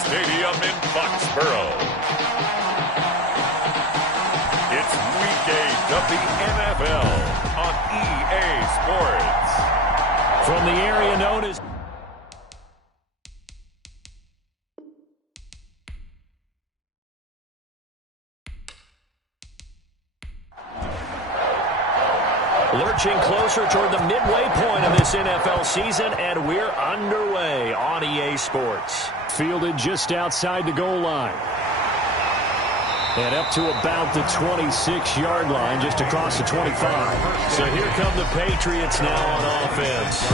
Stadium in Foxborough. It's Week 8 of the NFL on EA Sports. From the area known as... Lurching closer toward the midway point of this NFL season, and we're underway on EA Sports. Fielded just outside the goal line. And up to about the 26-yard line, just across the 25. So here come the Patriots now on offense.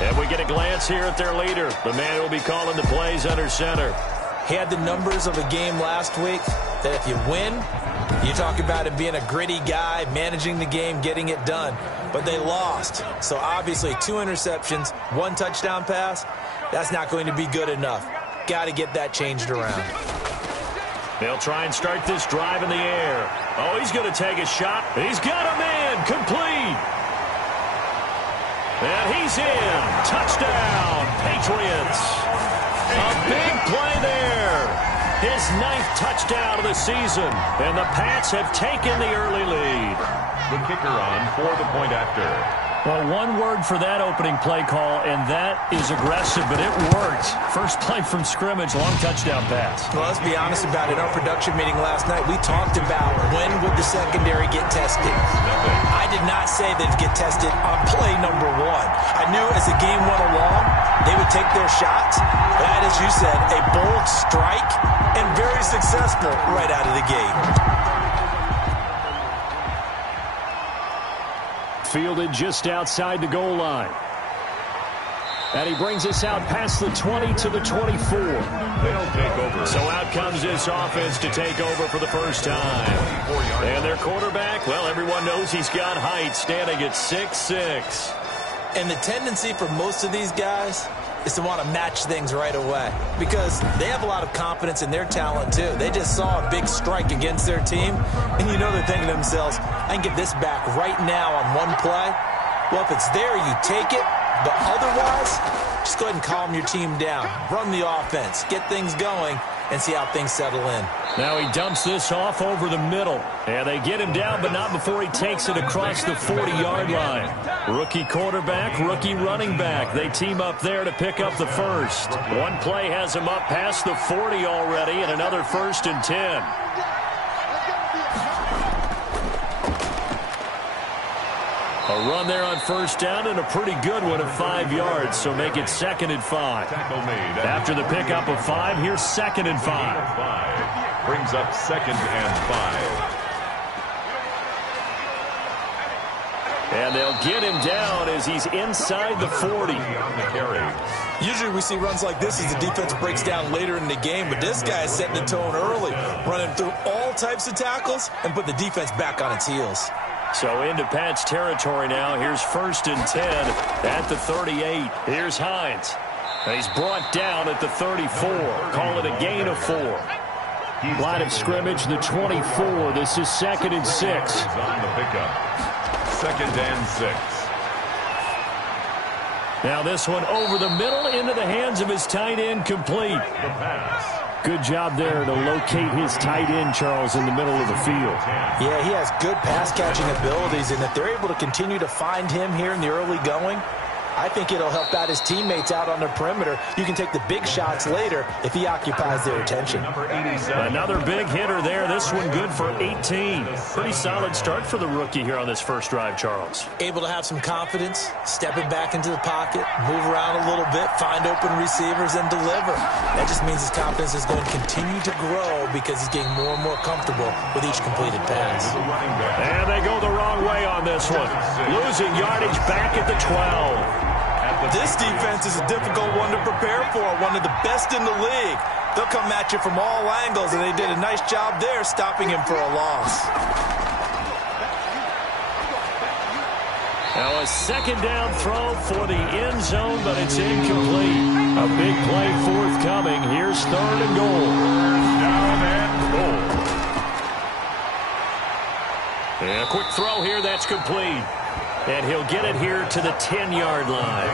And we get a glance here at their leader, the man who will be calling the plays under center. He had the numbers of a game last week that if you win, you talk about him being a gritty guy, managing the game, getting it done. But they lost. So obviously 2 interceptions, 1 touchdown pass, that's not going to be good enough. Got to get that changed around. They'll try and start this drive in the air. Oh, he's going to take a shot. He's got a man complete. And he's in. Touchdown, Patriots. A big play there. His 9th touchdown of the season. And the Pats have taken the early lead. The kicker on for the point after. Well, one word for that opening play call, and that is aggressive, but it worked. First play from scrimmage, long touchdown pass. Well, let's be honest about it. In our production meeting last night, we talked about when would the secondary get tested. I did not say they'd get tested on play number 1. I knew as the game went along, they would take their shots. That, as you said, a bold strike and very successful right out of the gate. Fielded just outside the goal line. And he brings us out past the 20 to the 24. They'll take over. So out comes this offense to take over for the first time. And their quarterback, well, everyone knows he's got height, standing at 6'6". And the tendency for most of these guys is to want to match things right away because they have a lot of confidence in their talent too. They just saw a big strike against their team, and you know they're thinking to themselves, I can get this back right now on one play. Well, if it's there, you take it, but otherwise, just go ahead and calm your team down. Run the offense, get things going, and see how things settle in. Now he dumps this off over the middle. And they get him down, but not before he takes it across the 40-yard line. Rookie quarterback, rookie running back. They team up there to pick up the first. One play has him up past the 40 already, and another 1st and 10. A run there on 1st down and a pretty good one at 5 yards, so make it 2nd and 5. After the pickup of 5, here's 2nd and 5. Brings up 2nd and 5. And they'll get him down as he's inside the 40. Usually we see runs like this as the defense breaks down later in the game, but this guy is setting the tone early, running through all types of tackles and put the defense back on its heels. So into Pat's territory now. Here's 1st and 10 at the 38. Here's Hines. And he's brought down at the 34. Call it a gain of 4. Line of scrimmage, the 24. This is 2nd and 6. On the pickup. 2nd and 6. Now this one over the middle into the hands of his tight end, complete. The pass. Good job there to locate his tight end, Charles, in the middle of the field. Yeah, he has good pass-catching abilities, and if they're able to continue to find him here in the early going, I think it'll help out his teammates out on the perimeter. You can take the big shots later if he occupies their attention. Another big hitter there. This one good for 18. Pretty solid start for the rookie here on this first drive, Charles. Able to have some confidence, stepping back into the pocket, move around a little bit, find open receivers, and deliver. That just means his confidence is going to continue to grow because he's getting more and more comfortable with each completed pass. And they go the wrong way on this one. Losing yardage back at the 12. This defense is a difficult one to prepare for, one of the best in the league. They'll come at you from all angles, and they did a nice job there stopping him for a loss. Now a 2nd down throw for the end zone, but it's incomplete. A big play forthcoming. Here's 3rd and goal. Down and goal. And a quick throw here, that's complete. And he'll get it here to the 10-yard line.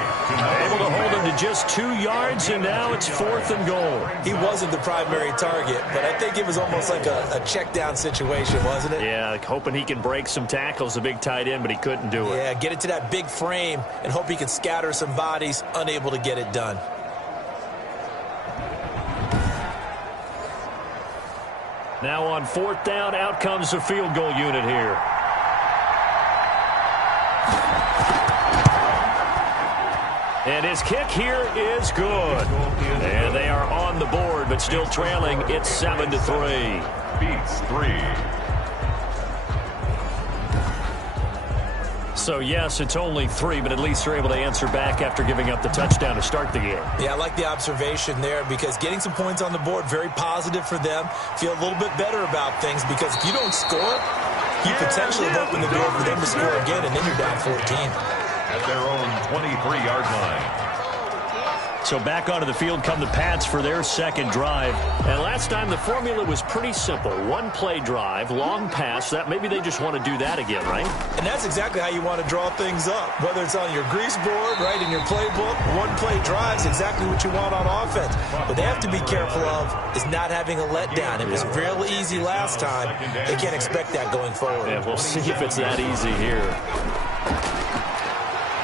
Able to hold him to just 2 yards, and now it's 4th and goal. He wasn't the primary target, but I think it was almost like a check-down situation, wasn't it? Yeah, like hoping he can break some tackles, a big tight end, but he couldn't do it. Yeah, get it to that big frame and hope he can scatter some bodies, unable to get it done. Now on 4th down, out comes the field goal unit here. And his kick here is good. And they are on the board, but still trailing. It's 7-3. Beats 3. So, yes, it's only 3, but at least they're able to answer back after giving up the touchdown to start the game. Yeah, I like the observation there because getting some points on the board, very positive for them. Feel a little bit better about things because if you don't score, you potentially have opened the door for them to score again, and then you're down 14. At their own 23-yard line. So back onto the field come the Pats for their second drive. And last time the formula was pretty simple. One-play drive, long pass. That maybe they just want to do that again, right? And that's exactly how you want to draw things up. Whether it's on your grease board, right, in your playbook, one-play drive is exactly what you want on offense. What they have to be careful of is not having a letdown. It was real easy last time. They can't expect that going forward. Yeah, we'll see if it's that easy here.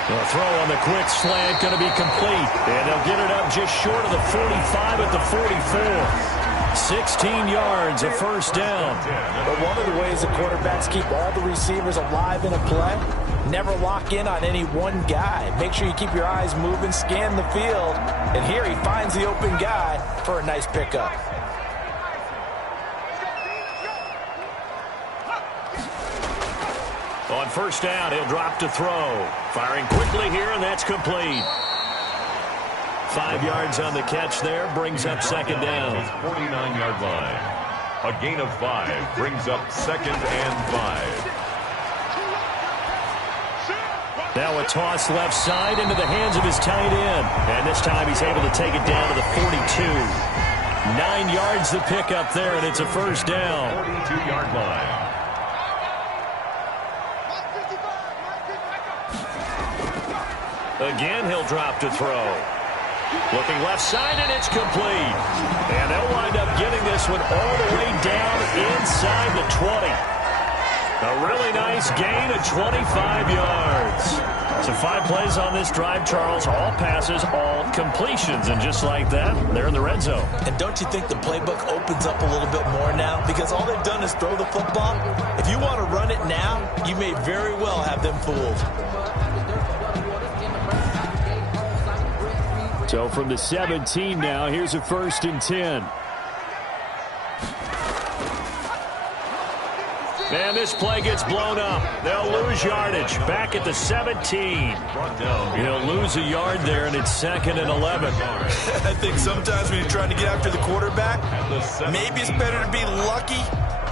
The throw on the quick slant going to be complete. And they'll get it up just short of the 45 at the 44. 16 yards, a first down. But one of the ways the quarterbacks keep all the receivers alive in a play, never lock in on any one guy. Make sure you keep your eyes moving, scan the field. And here he finds the open guy for a nice pickup. On first down, he'll drop to throw. Firing quickly here, and that's complete. 5 yards on the catch there, brings up second down. His 49-yard line. A gain of 5 brings up 2nd and 5. Now a toss left side into the hands of his tight end. And this time he's able to take it down to the 42. 9 yards to pick up there, and it's a first down. 42-yard line. Again, he'll drop to throw. Looking left side, and it's complete. And they'll wind up getting this one all the way down inside the 20. A really nice gain of 25 yards. So 5 plays on this drive, Charles. All passes, all completions. And just like that, they're in the red zone. And don't you think the playbook opens up a little bit more now? Because all they've done is throw the football. If you want to run it now, you may very well have them fooled. So from the 17 now, here's a 1st and 10. And this play gets blown up. They'll lose yardage. Back at the 17. He'll lose a yard there, and it's 2nd and 11. I think sometimes when you're trying to get after the quarterback, maybe it's better to be lucky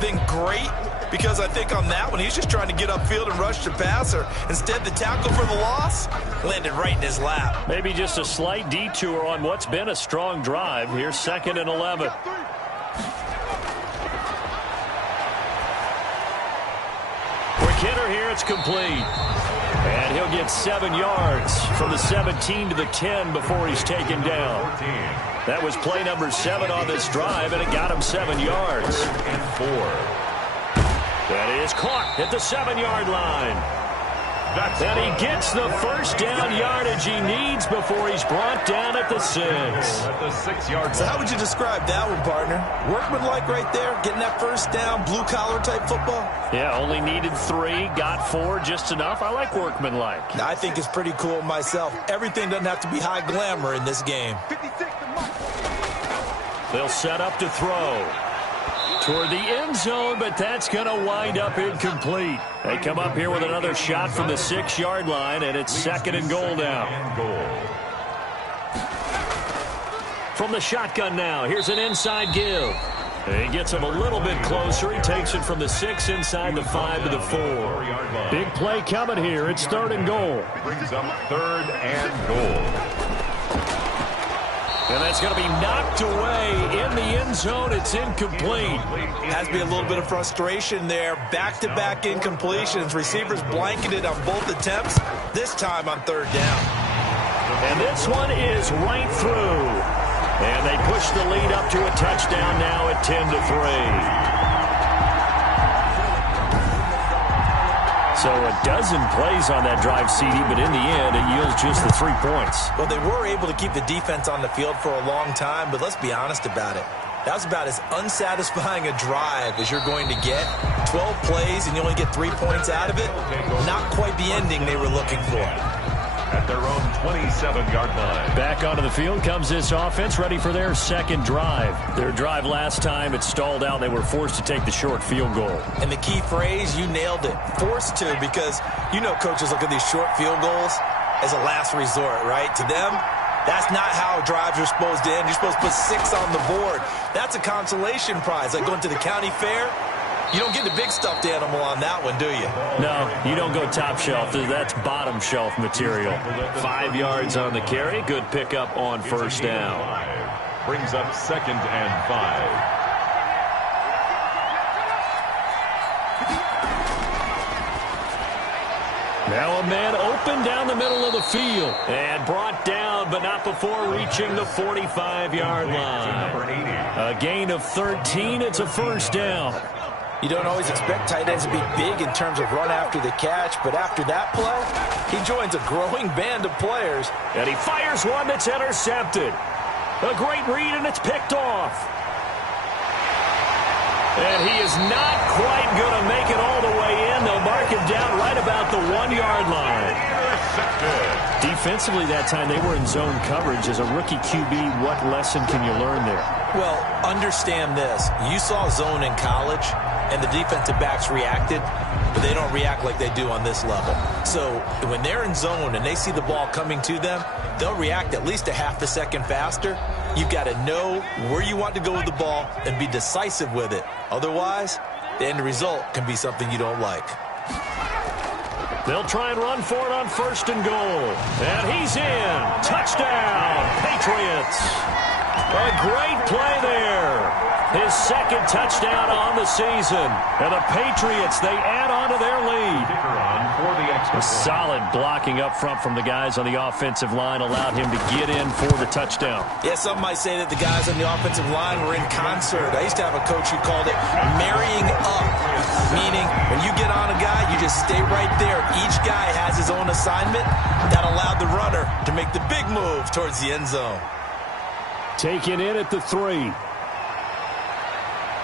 than great. Because I think on that one, he's just trying to get upfield and rush the passer. Instead, the tackle for the loss landed right in his lap. Maybe just a slight detour on what's been a strong drive. Here's 2nd and 11. Quick hitter here, it's complete. And he'll get 7 yards from the 17 to the 10 before he's taken down. That was play number 7 on this drive, and it got him 7 yards. 3rd and 4. That is caught at the 7-yard line. And he gets the first down yardage he needs before he's brought down at the 6. At the 6-yard line. So how would you describe that one, partner? Workmanlike right there, getting that first down, blue-collar type football? Yeah, only needed 3, got 4, just enough. I like workmanlike. I think it's pretty cool myself. Everything doesn't have to be high glamour in this game. They'll set up to throw toward the end zone, but that's going to wind up incomplete. They come up here with another shot from the 6-yard line, and it's 2nd and goal now. From the shotgun now, here's an inside give. He gets him a little bit closer. He takes it from the 6 inside the 5 to the 4. Big play coming here. It's 3rd and goal. Brings up 3rd and goal. And that's going to be knocked away in the end end zone. It's incomplete. Has to be a little bit of frustration there. Back-to-back incompletions. Receivers blanketed on both attempts, this time on third down. And this one is right through. And they push the lead up to a touchdown now at 10-3. So a dozen plays on that drive, CD, but in the end, it yields just the 3 points. Well, they were able to keep the defense on the field for a long time, but let's be honest about it. That was about as unsatisfying a drive as you're going to get. 12 plays and you only get 3 points out of it. Not quite the ending they were looking for. At their own 27-yard line. Back onto the field comes this offense, ready for their second drive. Their drive last time, it stalled out. They were forced to take the short field goal. And the key phrase, you nailed it. Forced to, because you know coaches look at these short field goals as a last resort, right? To them, that's not how drives are supposed to end. You're supposed to put 6 on the board. That's a consolation prize, like going to the county fair. You don't get the big stuffed animal on that one, do you? No, you don't go top shelf. That's bottom shelf material. 5 yards on the carry. Good pickup on first down. Brings up 2nd and 5. Now a man open down the middle of the field. And brought down, but not before reaching the 45-yard line. A gain of 13. It's a first down. You don't always expect tight ends to be big in terms of run after the catch, but after that play, he joins a growing band of players. And he fires one that's intercepted. A great read, and it's picked off. And he is not quite going to make it all the way in. They'll mark him down right about the 1-yard line. Defensively that time, they were in zone coverage. As a rookie QB, what lesson can you learn there? Well, understand this. You saw zone in college, and the defensive backs reacted, but they don't react like they do on this level. So when they're in zone and they see the ball coming to them, they'll react at least a half a second faster. You've got to know where you want to go with the ball and be decisive with it. Otherwise, the end result can be something you don't like. They'll try and run for it on 1st and goal. And he's in. Touchdown, Patriots. A great play there. His 2nd touchdown on the season. And the Patriots, they add on to their lead. Solid blocking up front from the guys on the offensive line allowed him to get in for the touchdown. Yeah, some might say that the guys on the offensive line were in concert. I used to have a coach who called it marrying up, meaning when you get on a guy, you just stay right there. Each guy has his own assignment. That allowed the runner to make the big move towards the end zone. Taken in at the 3.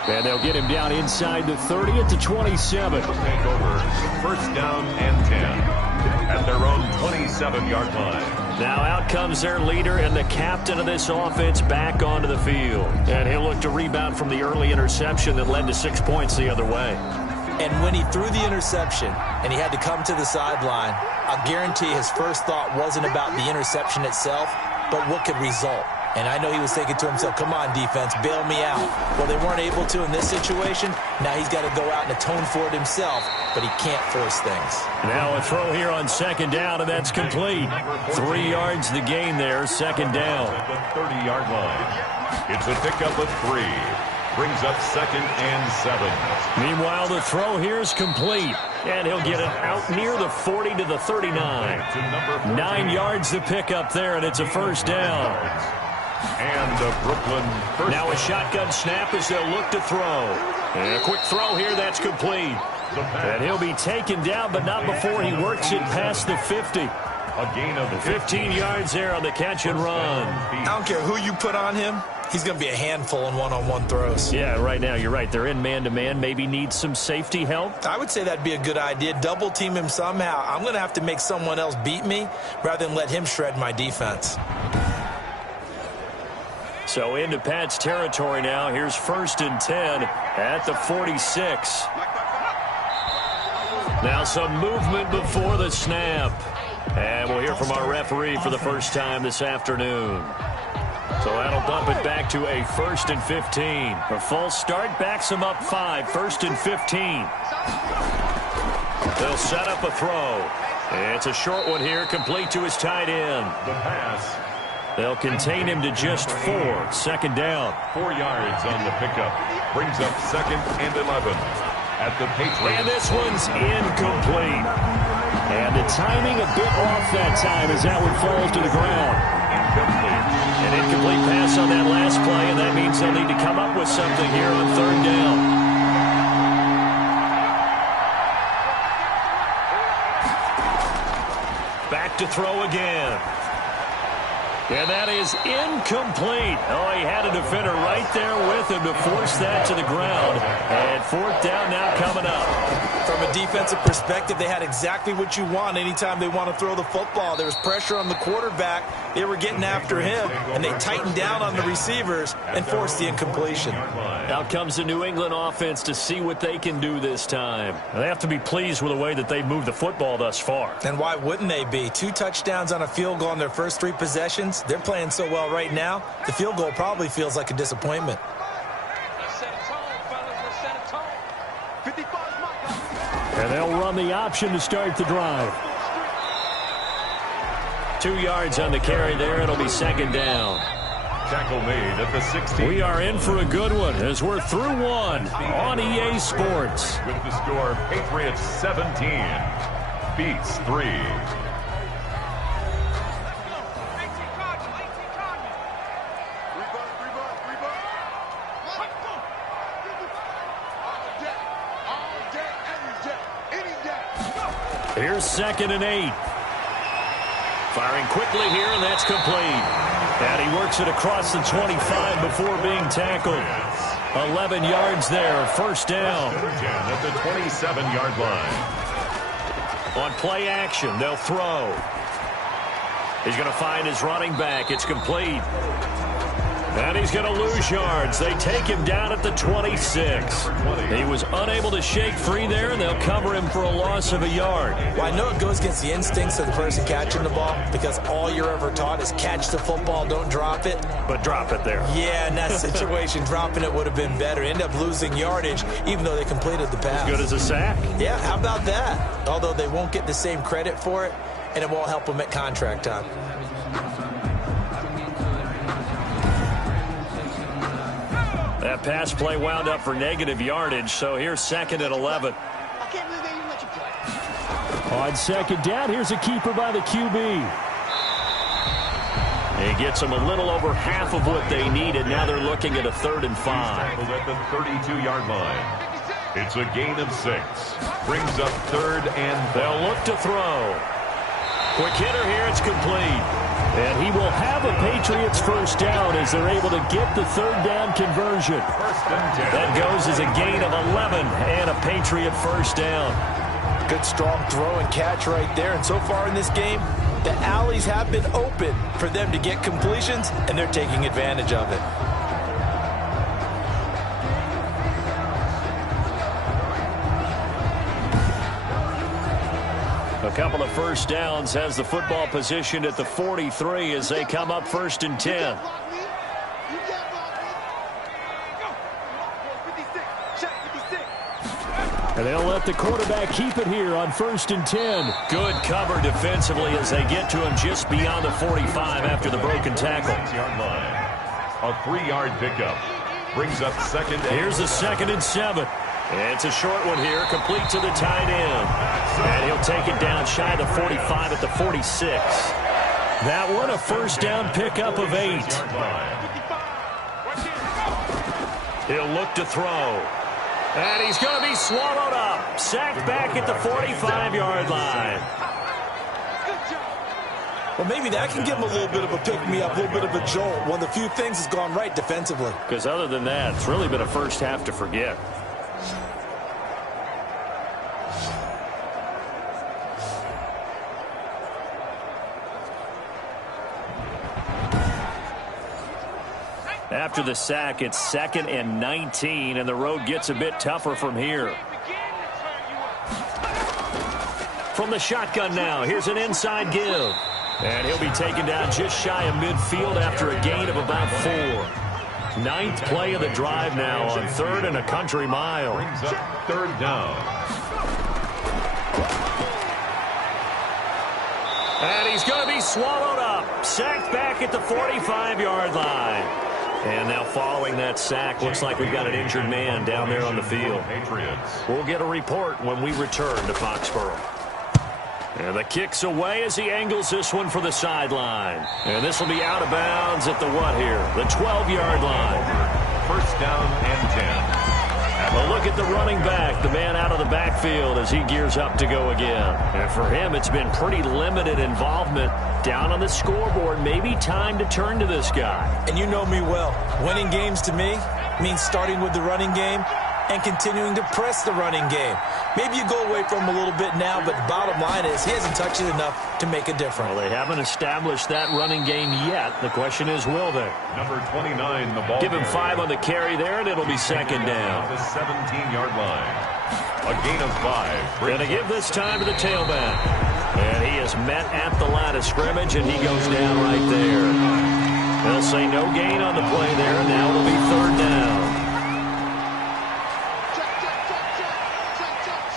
And they'll get him down inside the 30 at the 27. Take over 1st down and 10 at their own 27-yard line. Now out comes their leader and the captain of this offense back onto the field. And he'll look to rebound from the early interception that led to 6 points the other way. And when he threw the interception and he had to come to the sideline, I'll guarantee his first thought wasn't about the interception itself, but what could result. And I know he was thinking to himself, come on, defense, bail me out. Well, they weren't able to in this situation. Now he's got to go out and atone for it himself, but he can't force things. Now a throw here on 2nd down, and that's complete. 3 yards the gain there, 2nd down. At the 30-yard line. It's a pickup of 3. Brings up 2nd and 7. Meanwhile, the throw here is complete. And he'll get it out near the 40 to the 39. 9 yards the pickup there, and it's a first down. And the Brooklyn first. Now a shotgun snap as they'll look to throw. And a quick throw here, that's complete. And he'll be taken down, but not before he works it past the 50. A gain of 15 yards there on the catch and run. I don't care who you put on him. He's going to be a handful in one-on-one throws. Yeah, right now, you're right. They're in man-to-man. Maybe need some safety help. I would say that'd be a good idea. Double team him somehow. I'm going to have to make someone else beat me rather than let him shred my defense. So into Pat's territory now. Here's 1st and 10 at the 46. Now some movement before the snap. And we'll hear from our referee for the first time this afternoon. So that'll bump it back to a 1st and 15. A false start backs them up 5. 1st and 15. They'll set up a throw. It's a short one here, complete to his tight end. The pass They'll contain him to just 4. Second down. 4 yards on the pickup. Brings up 2nd and 11 at the Patriots. And this one's incomplete. And the timing a bit off that time as that one falls to the ground. Incomplete. An incomplete pass on that last play, and that means they'll need to come up with something here on 3rd down. Back to throw again. And that is incomplete. Oh, he had a defender right there with him to force that to the ground. And 4th down now coming up. From a defensive perspective, they had exactly what you want anytime they want to throw the football. There was pressure on the quarterback. They were getting after him, and they tightened down on the receivers and forced the incompletion. Out comes the New England offense to see what they can do this time. They have to be pleased with the way that they've moved the football thus far. And why wouldn't they be? 2 touchdowns on a field goal in their first 3 possessions. They're playing so well right now, the field goal probably feels like a disappointment. And they'll run the option to start the drive. 2 yards on the carry there. It'll be 2nd down. Tackle made at the 16. We are in for a good one as we're through 1 on EA Sports. With the score, Patriots 17, Beats 3. Here's 2nd and 8. Firing quickly here, and that's complete. And he works it across the 25 before being tackled. 11 yards there, 1st down. At the 27-yard line. On play action, they'll throw. He's going to find his running back. It's complete. And he's going to lose yards. They take him down at the 26. He was unable to shake free there, and they'll cover him for a loss of a yard. Well, I know it goes against the instincts of the person catching the ball because all you're ever taught is catch the football, don't drop it. But drop it there. Yeah, in that situation, dropping it would have been better. End up losing yardage, even though they completed the pass. As good as a sack. Yeah, how about that? Although they won't get the same credit for it, and it won't help them at contract time. That pass play wound up for negative yardage, so here's 2nd and 11. I can't believe they even let you play. On 2nd down, here's a keeper by the QB. He gets them a little over half of what they needed. Now they're looking at a 3rd and 5. Tackled at the 32-yard line. It's a gain of 6. Brings up 3rd and 5. They'll look to throw. Quick hitter here, it's complete. And he will have a Patriots 1st down as they're able to get the 3rd down conversion. That goes as a gain of 11 and a Patriot 1st down. Good strong throw and catch right there. And so far in this game, the alleys have been open for them to get completions, and they're taking advantage of it. A couple of 1st downs has the football positioned at the 43 as they come up 1st and 10. And they'll let the quarterback keep it here on 1st and 10. Good cover defensively as they get to him just beyond the 45 after the broken tackle. 6-yard line. A 3-yard pickup. Brings up 2nd and... Here's a 2nd and 7. It's a short one here, complete to the tight end. And he'll take it down shy of the 45 at the 46. That one, a 1st down pickup of 8. He'll look to throw. And he's going to be swallowed up. Sacked back at the 45-yard line. Well, maybe that can give him a little bit of a pick-me-up, a little bit of a jolt. One of the few things that's gone right defensively. Because other than that, it's really been a first half to forget. After the sack, it's 2nd and 19, and the road gets a bit tougher from here. From the shotgun now, here's an inside give. And he'll be taken down just shy of midfield after a gain of about 4. 9th play of the drive now on 3rd and a country mile. Brings up 3rd down. And he's going to be swallowed up. Sacked back at the 45-yard line. And now following that sack, looks like we've got an injured man down there on the field. We'll get a report when we return to Foxborough. And the kick's away as he angles this one for the sideline. And this will be out of bounds at the what here? The 12-yard line. First down and 10. Well, look at the running back, the man out of the backfield as he gears up to go again. And for him, it's been pretty limited involvement down on the scoreboard. Maybe time to turn to this guy. And you know me well. Winning games to me means starting with the running game and continuing to press the running game. Maybe you go away from him a little bit now, but the bottom line is he hasn't touched it enough to make a difference. Well, they haven't established that running game yet. The question is, will they? Number 29, the ball. Give him 5 on the carry there, and it'll be second down. The 17-yard line. A gain of 5. Going to give this time to the tailback. And he is met at the line of scrimmage, and he goes down right there. They'll say no gain on the play there, and now it'll be third down.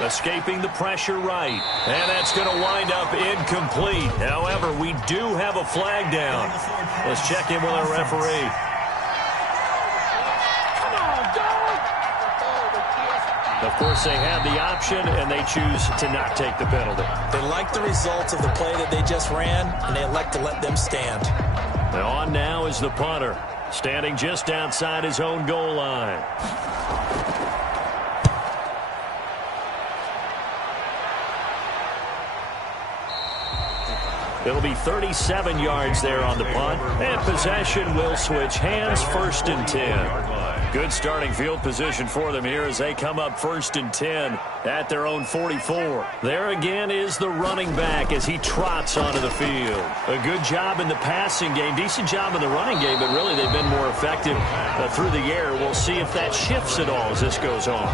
Escaping the pressure right. And that's going to wind up incomplete. However, we do have a flag down. Let's check in with our referee. Come on, dog. Of course, they have the option, and they choose to not take the penalty. They like the results of the play that they just ran, and they elect to let them stand. Now on now is the punter, standing just outside his own goal line. It'll be 37 yards there on the punt, and possession will switch hands, first and 10. Good starting field position for them here as they come up first and 10 at their own 44. There again is the running back as he trots onto the field. A good job in the passing game, decent job in the running game, but really they've been more effective through the air. We'll see if that shifts at all as this goes on.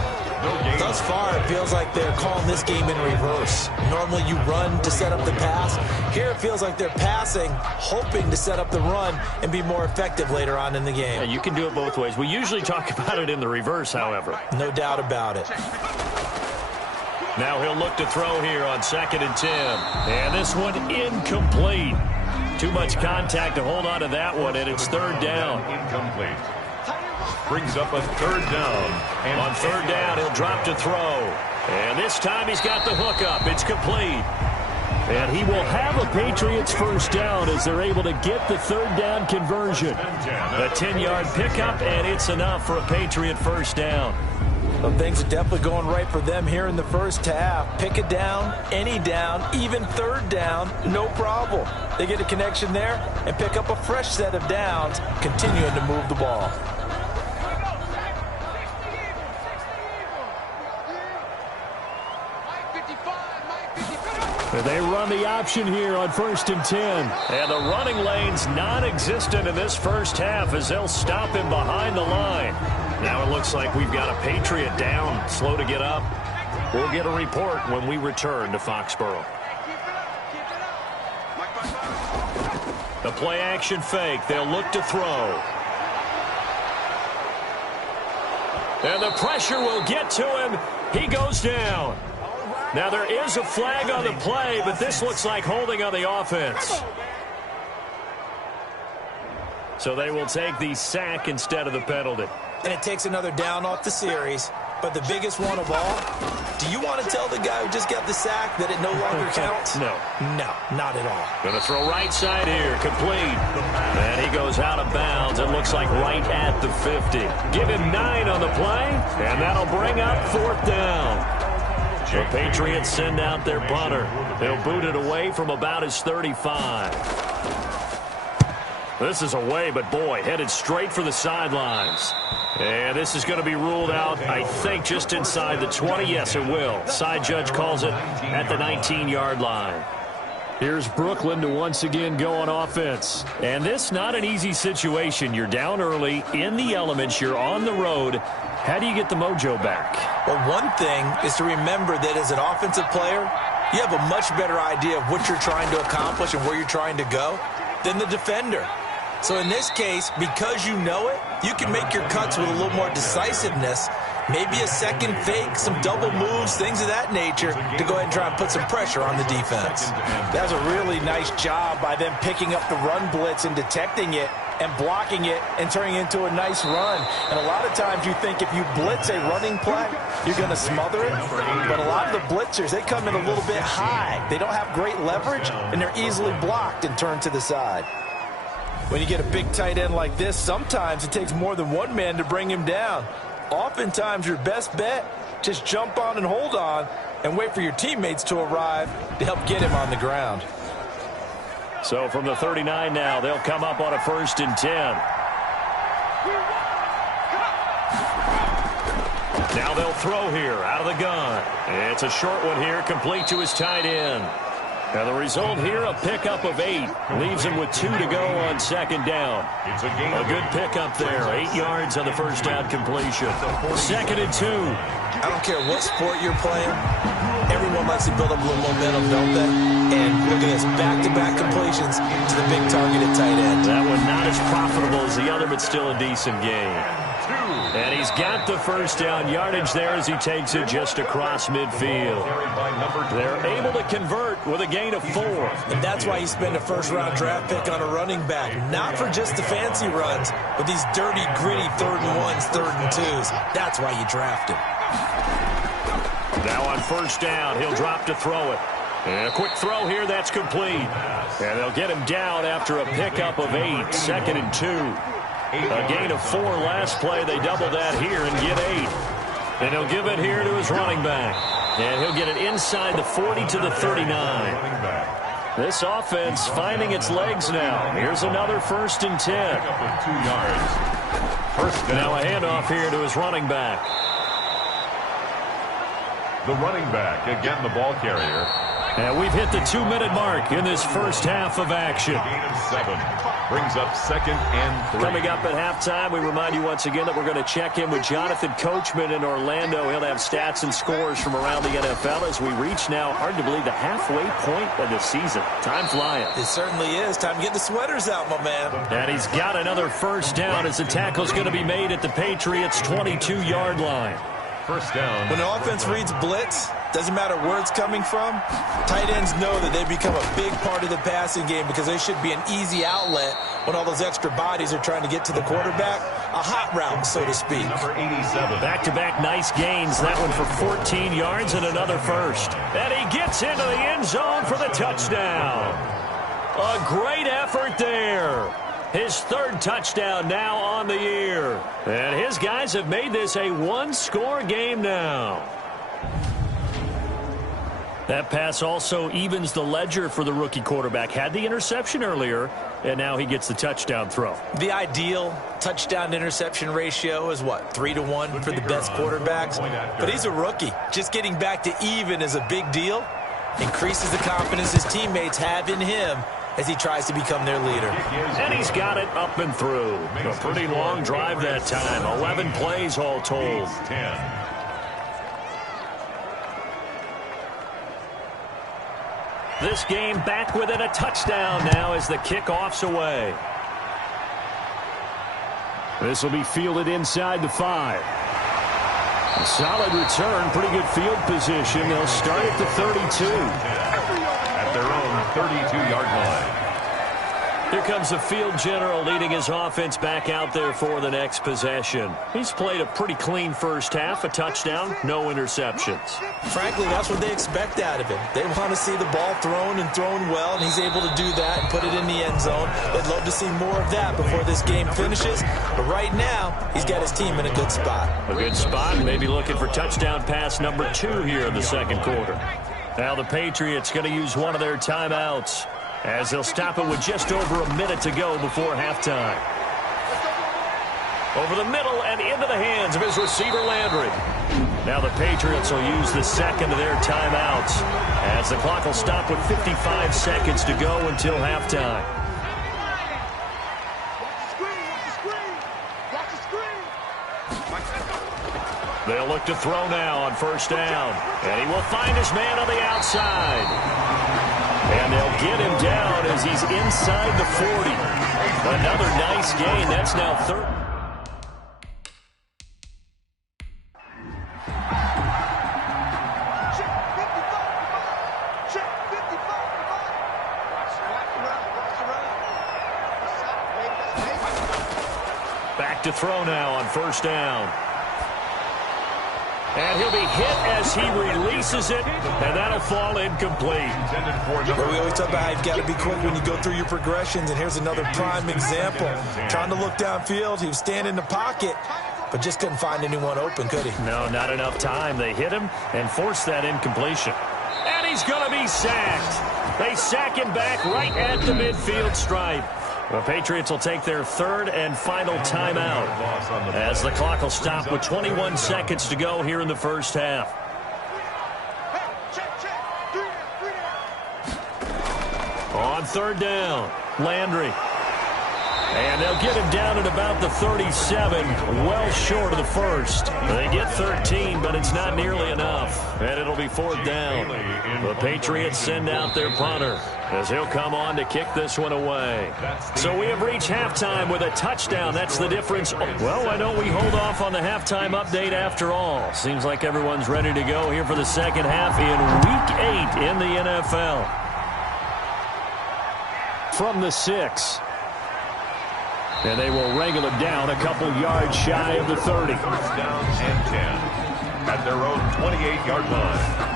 Thus far, it feels like they're calling this game in reverse. Normally you run to set up the pass. Here it feels like they're passing, hoping to set up the run and be more effective later on in the game. Yeah, you can do it both ways. We usually talk about it in the reverse, however. No doubt about it. Now he'll look to throw here on second and 10. And this one incomplete. Too much contact to hold on to that one, and it's third down. Incomplete. Brings up a third down. And on third down, he'll drop to throw. And this time he's got the hook up. It's complete. And he will have a Patriots first down as they're able to get the third down conversion. A 10-yard pickup, and it's enough for a Patriot first down. Well, things are definitely going right for them here in the first half. Pick a down, any down, even third down, no problem. They get a connection there and pick up a fresh set of downs, continuing to move the ball. They run the option here on first and 10. And the running lane's non-existent in this first half as they'll stop him behind the line. Now it looks like we've got a Patriot down, slow to get up. We'll get a report when we return to Foxborough. The play action fake. They'll look to throw. And the pressure will get to him. He goes down. Now, there is a flag on the play, but this looks like holding on the offense. So they will take the sack instead of the penalty. And it takes another down off the series. But the biggest one of all, do you want to tell the guy who just got the sack that it no longer counts? No. No, not at all. Going to throw right side here, complete. And he goes out of bounds. It looks like right at the 50. Give him 9 on the play, and that'll bring up fourth down. The Patriots send out their punter. They'll boot it away from about his 35. This is away, but boy, headed straight for the sidelines. And this is going to be ruled out, I think, just inside the 20. Yes, it will. Side judge calls it at the 19-yard line. Here's Brooklyn to once again go on offense. And this not an easy situation. You're down early, in the elements, you're on the road. How do you get the mojo back? Well, one thing is to remember that as an offensive player, you have a much better idea of what you're trying to accomplish and where you're trying to go than the defender. So in this case, because you know it, you can make your cuts with a little more decisiveness Maybe a second fake, some double moves, things of that nature to go ahead and try and put some pressure on the defense. That's a really nice job by them picking up the run blitz and detecting it and blocking it and turning it into a nice run. And a lot of times you think if you blitz a running play, you're going to smother it. But a lot of the blitzers, they come in a little bit high. They don't have great leverage, and they're easily blocked and turned to the side. When you get a big tight end like this, sometimes it takes more than one man to bring him down. Oftentimes, your best bet, just jump on and hold on and wait for your teammates to arrive to help get him on the ground. So from the 39 now, they'll come up on a 1st and 10. Now they'll throw here out of the gun. It's a short one here, complete to his tight end. And the result here, a pickup of 8. Leaves him with 2 to go on 2nd down. A good pickup there. 8 yards on the 1st down completion. 2nd and 2. I don't care what sport you're playing. Everyone likes to build up a little momentum, don't they? And look at this, back-to-back completions to the big targeted tight end. That one not as profitable as the other, but still a decent game. And he's got the 1st down yardage there as he takes it just across midfield. They're able to convert with a gain of 4. And that's why you spend a 1st-round draft pick on a running back. Not for just the fancy runs, but these dirty, gritty 3rd and 1s, 3rd and 2s. That's why you draft him. Now on 1st down, he'll drop to throw it. And a quick throw here, that's complete. And they'll get him down after a pickup of 8, 2nd and 2. A gain of 4 last play. They double that here and get 8. And he'll give it here to his running back. And he'll get it inside the 40 to the 39. This offense finding its legs now. Here's another 1st and 10. Now a handoff here to his running back. The running back, again the ball carrier. And we've hit the 2-minute mark in this 1st half of action. Gain of 7. Brings up 2nd and 3. Coming up at halftime, we remind you once again that we're going to check in with Jonathan Coachman in Orlando. He'll have stats and scores from around the NFL as we reach now, hard to believe, the halfway point of the season. Time flying. It certainly is. Time to get the sweaters out, my man. And he's got another 1st down as the tackle's going to be made at the Patriots' 22-yard line. 1st down. When the offense reads blitz, doesn't matter where it's coming from, tight ends know that they become a big part of the passing game because they should be an easy outlet when all those extra bodies are trying to get to the quarterback. A hot route, so to speak. Number 87. Back-to-back nice gains. That one for 14 yards and another 1st. And he gets into the end zone for the touchdown. A great effort there. His 3rd touchdown now on the year. And his guys have made this a 1-score game now. That pass also evens the ledger for the rookie quarterback. Had the interception earlier, and now he gets the touchdown throw. The ideal touchdown-interception ratio is, what, 3 to 1 for the best quarterbacks? But he's a rookie. Just getting back to even is a big deal. Increases the confidence his teammates have in him as he tries to become their leader. And he's got it up and through. A pretty long drive that time. 11 plays all told. 10. This game back within a touchdown now as the kickoff's away. This will be fielded inside the 5. A solid return, pretty good field position. They'll start at the 32. At their own 32-yard line. Here comes the field general leading his offense back out there for the next possession. He's played a pretty clean 1st half, a touchdown, no interceptions. Frankly, that's what they expect out of him. They want to see the ball thrown and thrown well, and he's able to do that and put it in the end zone. They'd love to see more of that before this game finishes. But right now, he's got his team in a good spot. A good spot, maybe looking for touchdown pass number 2 here in the 2nd quarter. Now the Patriots going to use one of their timeouts, as they'll stop it with just over a minute to go before halftime. Over the middle and into the hands of his receiver, Landry. Now the Patriots will use the 2nd of their timeouts, as the clock will stop with 55 seconds to go until halftime. They'll look to throw now on 1st down, and he will find his man on the outside. And they'll get him down as he's inside the 40. Another nice gain. That's now 3rd. to throw now on first down. And he'll be hit as he releases it, and that'll fall incomplete. But we always talk about how you've got to be quick when you go through your progressions, and here's another prime example. Trying to look downfield, he was standing in the pocket, but just couldn't find anyone open, could he? No, not enough time. They hit him and forced that incompletion. And he's going to be sacked. They sack him back right at the midfield stripe. The Patriots will take their third and final timeout as the clock will stop with 21 seconds to go here in the first half. On third down, Landry. And they'll get him down at about the 37, well short of the first. They get 13, but it's not nearly enough. And it'll be fourth down. The Patriots send out their punter as he'll come on to kick this one away. So we have reached halftime with a touchdown. That's the difference. Well, why don't we hold off on the halftime update after all? Seems like everyone's ready to go here for the second half in Week 8 in the NFL. From the 6. And they will wrangle it down a couple yards shy of the 30. First down and 10 at their own 28-yard line.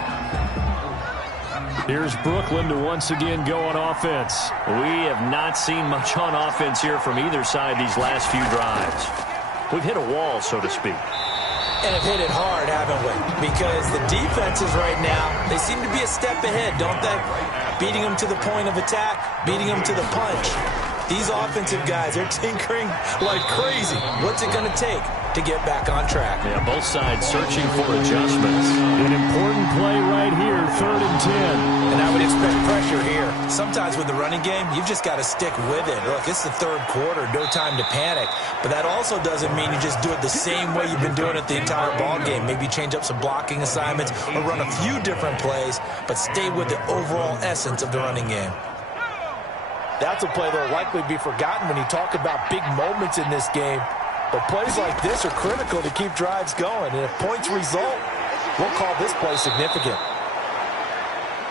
Here's Brooklyn to once again go on offense. We have not seen much on offense here from either side these last few drives. We've hit a wall, so to speak. And have hit it hard, haven't we? Because the defenses right now, they seem to be a step ahead, don't they? Beating them to the point of attack, beating them to the punch. These offensive guys are tinkering like crazy. What's it going to take to get back on track? Yeah, both sides searching for adjustments. An important play right here, 3rd and 10. And I would expect pressure here. Sometimes with the running game, you've just got to stick with it. Look, it's the third quarter, no time to panic. But that also doesn't mean you just do it the same way you've been doing it the entire ball game. Maybe change up some blocking assignments or run a few different plays, but stay with the overall essence of the running game. That's a play that will likely be forgotten when you talk about big moments in this game. But plays like this are critical to keep drives going. And if points result, we'll call this play significant.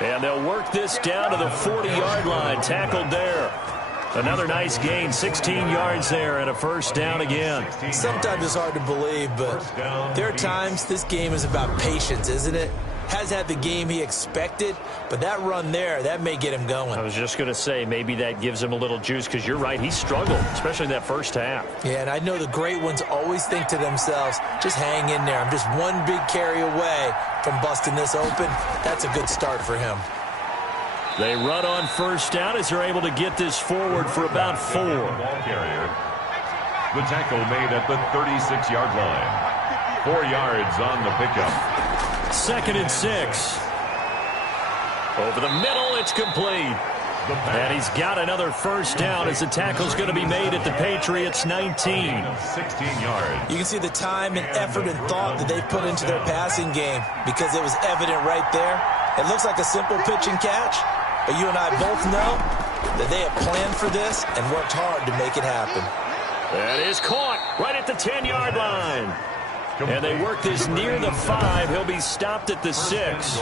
And they'll work this down to the 40-yard line. Tackled there. Another nice gain, 16 yards there, and a first down again. Sometimes it's hard to believe, but there are times this game is about patience, isn't it? Has had the game he expected, but that run there, that may get him going. I was just going to say, maybe that gives him a little juice, because you're right, he struggled, especially in that first half. Yeah, and I know the great ones always think to themselves, just hang in there. I'm just one big carry away from busting this open. That's a good start for him. They run on first down as they're able to get this forward for about 4. Ball carrier. The tackle made at the 36-yard line. 4 yards on the pickup. 2nd and 6. Over the middle, it's complete. And he's got another first down as the tackle's going to be made at the Patriots' 19. 16 yards. You can see the time and effort and thought that they put into their passing game because it was evident right there. It looks like a simple pitch and catch, but you and I both know that they have planned for this and worked hard to make it happen. That is caught right at the 10-yard line. And they work this near the 5. He'll be stopped at the 6.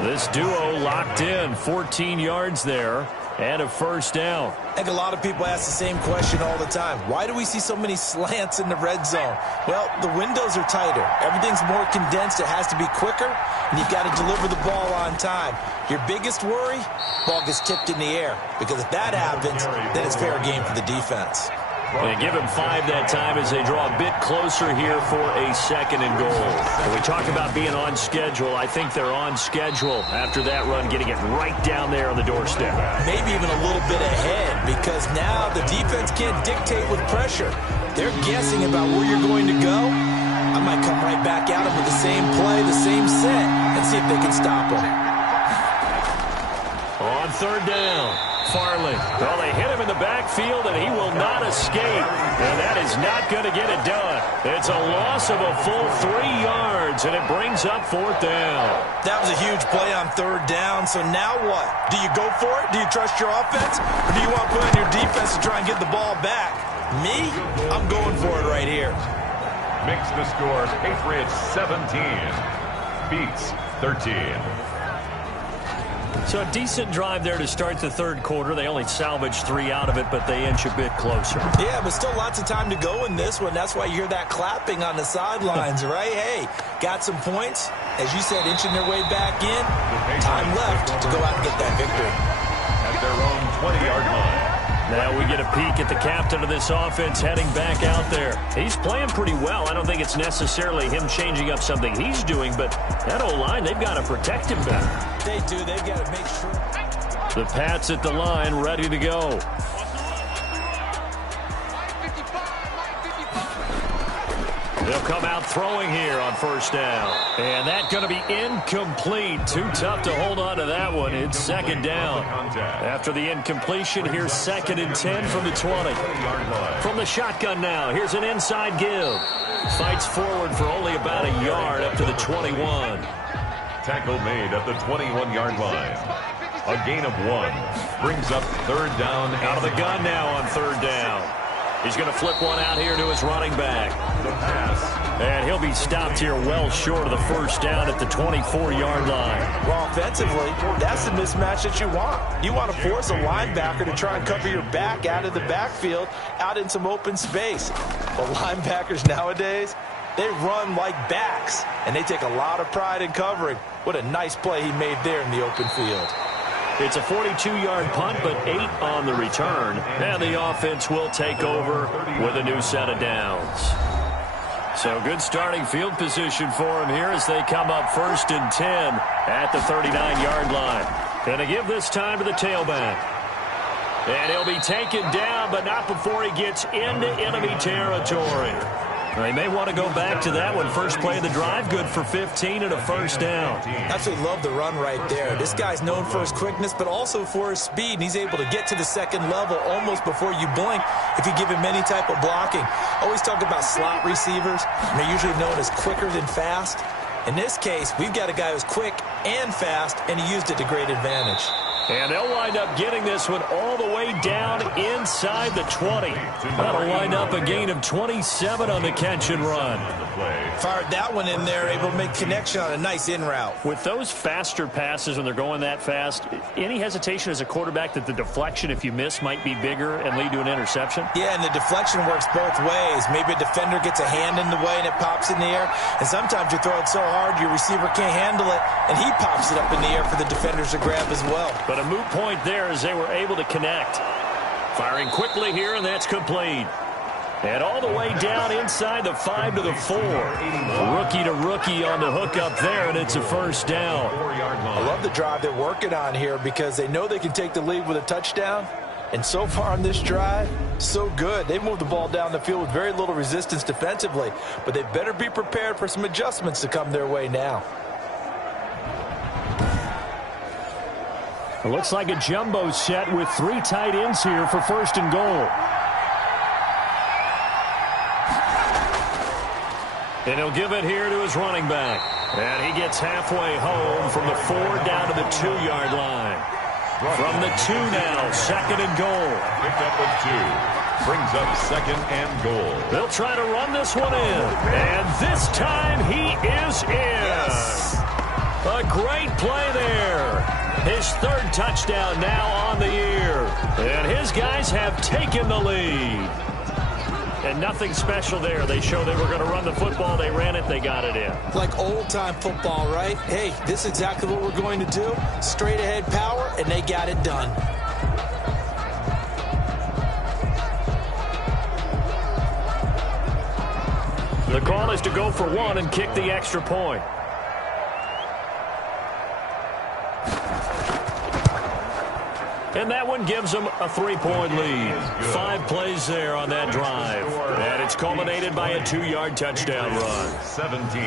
This duo locked in, 14 yards there, and a first down. I think a lot of people ask the same question all the time. Why do we see so many slants in the red zone? Well, the windows are tighter. Everything's more condensed. It has to be quicker, and you've got to deliver the ball on time. Your biggest worry, ball gets tipped in the air, because if that happens, then it's fair game for the defense. They give him 5 that time as they draw a bit closer here for a 2nd and goal. When we talk about being on schedule, I think they're on schedule after that run, getting it right down there on the doorstep. Maybe even a little bit ahead, because now the defense can't dictate with pressure. They're guessing about where you're going to go. I might come right back at them with the same play, the same set, and see if they can stop them. On 3rd down, Farley. Well, they hit him in the backfield, and he will not escape. And that is not going to get it done. It's a loss of a full 3 yards, and it brings up 4th down. That was a huge play on 3rd down, so now what? Do you go for it? Do you trust your offense? Or do you want to put on your defense to try and get the ball back? Me? I'm going for it right here. Makes the score Patriots 17. Beats 13. So a decent drive there to start the third quarter. They only salvaged 3 out of it, but they inch a bit closer. Yeah, but still lots of time to go in this one. That's why you hear that clapping on the sidelines, right? Hey, got some points. As you said, inching their way back in. Time left to go out and get that victory. At their own 20-yard line. Now we get a peek at the captain of this offense heading back out there. He's playing pretty well. I don't think it's necessarily him changing up something he's doing, but that O-line, they've got to protect him better. They do. They've got to make sure. The Pats at the line, ready to go. They'll come out throwing here on first down. And that's going to be incomplete. Too tough to hold on to that one. It's second down. After the incompletion, here's 2nd and 10 from the 20. From the shotgun now, here's an inside give. Fights forward for only about a yard up to the 21. Tackle made at the 21-yard line. A gain of 1. Brings up third down. Out of the gun now on third down. He's going to flip one out here to his running back. The pass. And he'll be stopped here well short of the first down at the 24-yard line. Well, offensively, that's the mismatch that you want. You want to force a linebacker to try and cover your back out of the backfield, out in some open space. But linebackers nowadays, they run like backs, and they take a lot of pride in covering. What a nice play he made there in the open field. It's a 42-yard punt, but 8 on the return. And the offense will take over with a new set of downs. So good starting field position for him here as they come up 1st and 10 at the 39-yard line. Going to give this time to the tailback. And he'll be taken down, but not before he gets into enemy territory. They may want to go back to that one. First play of the drive, good for 15 and a first down. Absolutely love the run right there. This guy's known for his quickness, but also for his speed. And he's able to get to the second level almost before you blink if you give him any type of blocking. Always talk about slot receivers. They're usually known as quicker than fast. In this case, we've got a guy who's quick and fast, and he used it to great advantage. And they'll wind up getting this one all the way down inside the 20. That'll wind up a gain of 27 on the catch and run. Fired that one in there, able to make connection on a nice in route. With those faster passes when they're going that fast, any hesitation as a quarterback that the deflection, if you miss, might be bigger and lead to an interception? Yeah, and the deflection works both ways. Maybe a defender gets a hand in the way and it pops in the air. And sometimes you throw it so hard your receiver can't handle it, and he pops it up in the air for the defenders to grab as well. But a moot point there as they were able to connect. Firing quickly here, and that's complete. And all the way down inside the 5 to the 4. Rookie to rookie on the hook up there, and it's a first down. I love the drive they're working on here because they know they can take the lead with a touchdown. And so far on this drive, so good. They've moved the ball down the field with very little resistance defensively, but they better be prepared for some adjustments to come their way now. It looks like a jumbo set with 3 tight ends here for 1st and goal. And he'll give it here to his running back. And he gets halfway home from the 4 down to the 2-yard line. From the 2 now, 2nd and goal. Picked up with 2. Brings up 2nd and goal. They'll try to run this one in. And this time he is in. Yes. A great play there. His 3rd touchdown now on the year. And his guys have taken the lead. And nothing special there. They show they were going to run the football. They ran it. They got it in. Like old-time football, right? Hey, this is exactly what we're going to do. Straight-ahead power, and they got it done. The call is to go for 1 and kick the extra point. And that one gives them a 3-point lead. 5 plays there on that drive. And it's culminated by a 2-yard touchdown run. 17.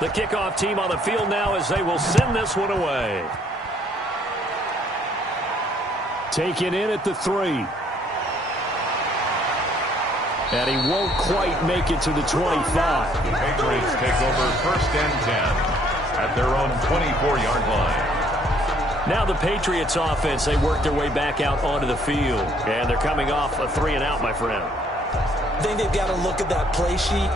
The kickoff team on the field now as they will send this one away. Taken in at the 3. And he won't quite make it to the 25. The Patriots take over 1st and 10 at their own 24-yard line. Now the Patriots offense, they work their way back out onto the field. And they're coming off a 3-and-out, my friend. think they've got to look at that play sheet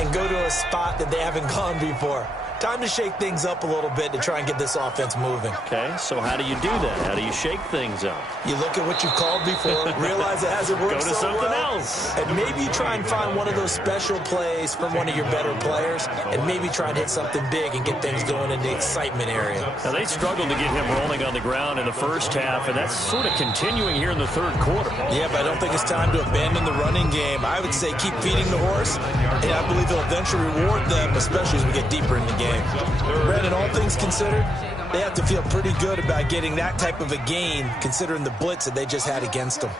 and go to a spot that they haven't gone before. Time to shake things up a little bit to try and get this offense moving. Okay, so how do you do that? How do you shake things up? You look at what you've called before, realize it hasn't worked Go to so something well, else. and maybe you try and find one of those special plays from one of your better players, and maybe try and hit something big and get things going in the excitement area. Now, they struggled to get him rolling on the ground in the first half, and that's sort of continuing here in the third quarter. Yeah, but I don't think it's time to abandon the running game. I would say keep feeding the horse, and I believe he'll eventually reward them, especially as we get deeper in the game. Brandon, all things considered, they have to feel pretty good about getting that type of a gain, considering the blitz that they just had against them.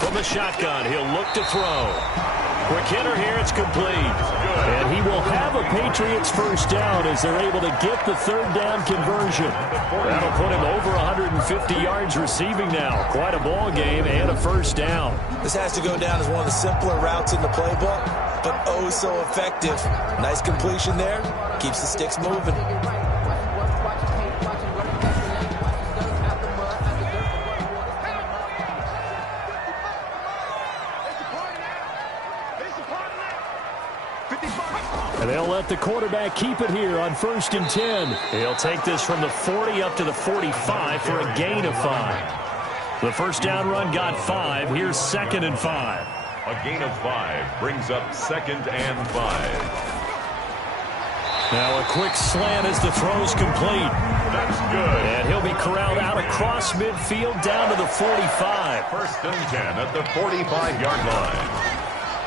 From the shotgun, he'll look to throw. Quick hitter here, it's complete. And he will have a Patriots first down as they're able to get the third down conversion. That'll put him over 150 yards receiving now. Quite a ball game and a first down. This has to go down as one of the simpler routes in the playbook, but oh so effective. Nice completion there. Keeps the sticks moving. And they'll let the quarterback keep it here on 1st and 10. He'll take this from the 40 up to the 45 for a gain of 5. The first down run got 5. Here's 2nd and 5. A gain of 5 brings up 2nd and 5. Now a quick slant as the throw's complete. That's good. And he'll be corralled out across midfield down to the 45. 1st and 10 at the 45-yard line.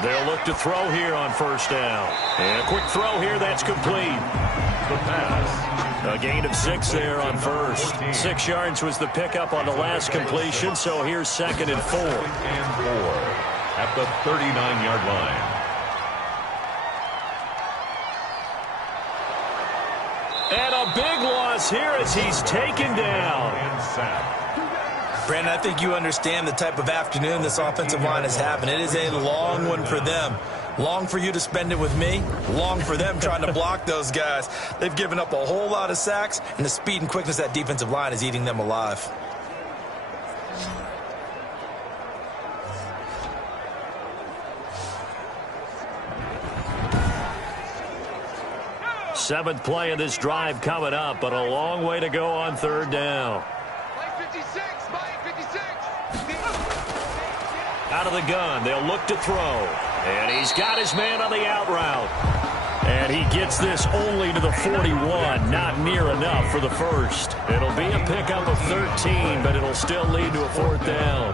They'll look to throw here on 1st down. And a quick throw here, that's complete. The pass. A gain of 6 there on 1st. 6 yards was the pickup on the last completion, so here's 2nd and 4. 2nd and 4 at the 39-yard line. And a big loss here as he's taken down. And sacked. Brandon, I think you understand the type of afternoon this offensive line is having. It is a long one for them. Long for you to spend it with me. Long for them trying to block those guys. They've given up a whole lot of sacks, and the speed and quickness of that defensive line is eating them alive. Seventh play of this drive coming up, but a long way to go on 3rd down. Out of the gun, they'll look to throw. And he's got his man on the out route. And he gets this only to the 41, not near enough for the first. It'll be a pickup of 13, but it'll still lead to a 4th down.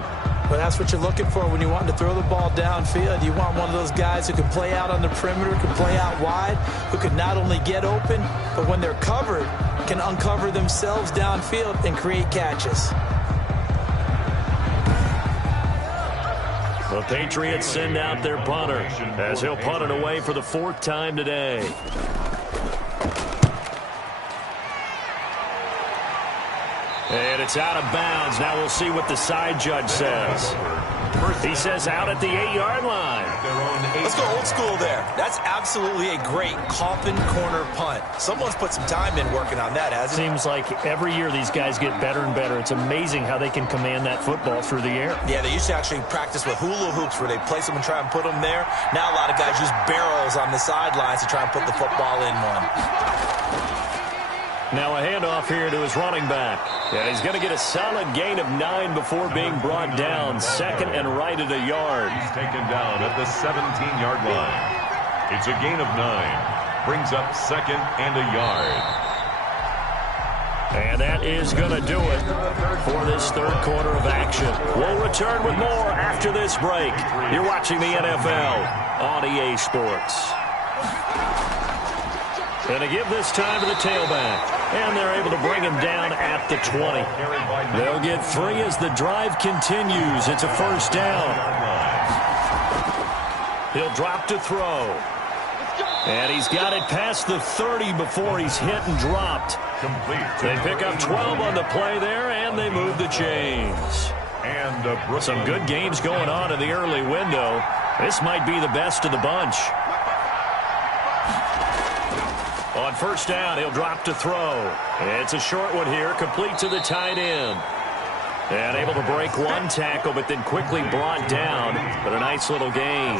But that's what you're looking for when you want to throw the ball downfield. You want one of those guys who can play out on the perimeter, can play out wide, who can not only get open, but when they're covered, can uncover themselves downfield and create catches. The Patriots send out their punter as he'll punt it away for the 4th time today. And it's out of bounds. Now we'll see what the side judge says. He says out at the 8-yard line. Let's go old school there. That's absolutely a great coffin corner punt. Someone's put some time in working on that, hasn't it? Seems like every year these guys get better and better. It's amazing how they can command that football through the air. Yeah, they used to actually practice with hula hoops where they place them and try and put them there. Now a lot of guys use barrels on the sidelines to try and put the football in one. Now a handoff here to his running back. And he's going to get a solid gain of 9 before being brought down. 2nd and right at a yard. He's taken down at the 17-yard line. It's a gain of 9. Brings up 2nd and a yard. And that is going to do it for this 3rd quarter of action. We'll return with more after this break. You're watching the NFL on EA Sports. And to give this time to the tailback. And they're able to bring him down at the 20. They'll get 3 as the drive continues. It's a 1st down. He'll drop to throw. And he's got it past the 30 before he's hit and dropped. They pick up 12 on the play there, and they move the chains. And some good games going on in the early window. This might be the best of the bunch. On 1st down, he'll drop to throw. It's a short one here, complete to the tight end. And able to break one tackle, but then quickly brought down. But a nice little gain.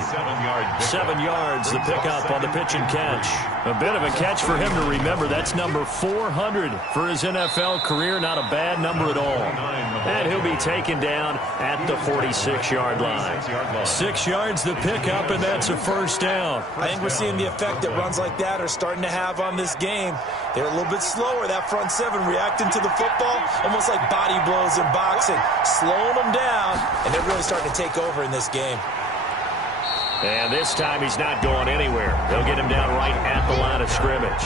7 yards, the pickup on the pitch and catch. A bit of a catch for him to remember. That's number 400 for his NFL career. Not a bad number at all. And he'll be taken down at the 46-yard line. 6 yards, the pickup, and that's a first down. I think we're seeing the effect that runs like that are starting to have on this game. They're a little bit slower, that front seven, reacting to the football, almost like body blows in boxing, slowing them down, and they're really starting to take over in this game. And this time he's not going anywhere. They'll get him down right at the line of scrimmage.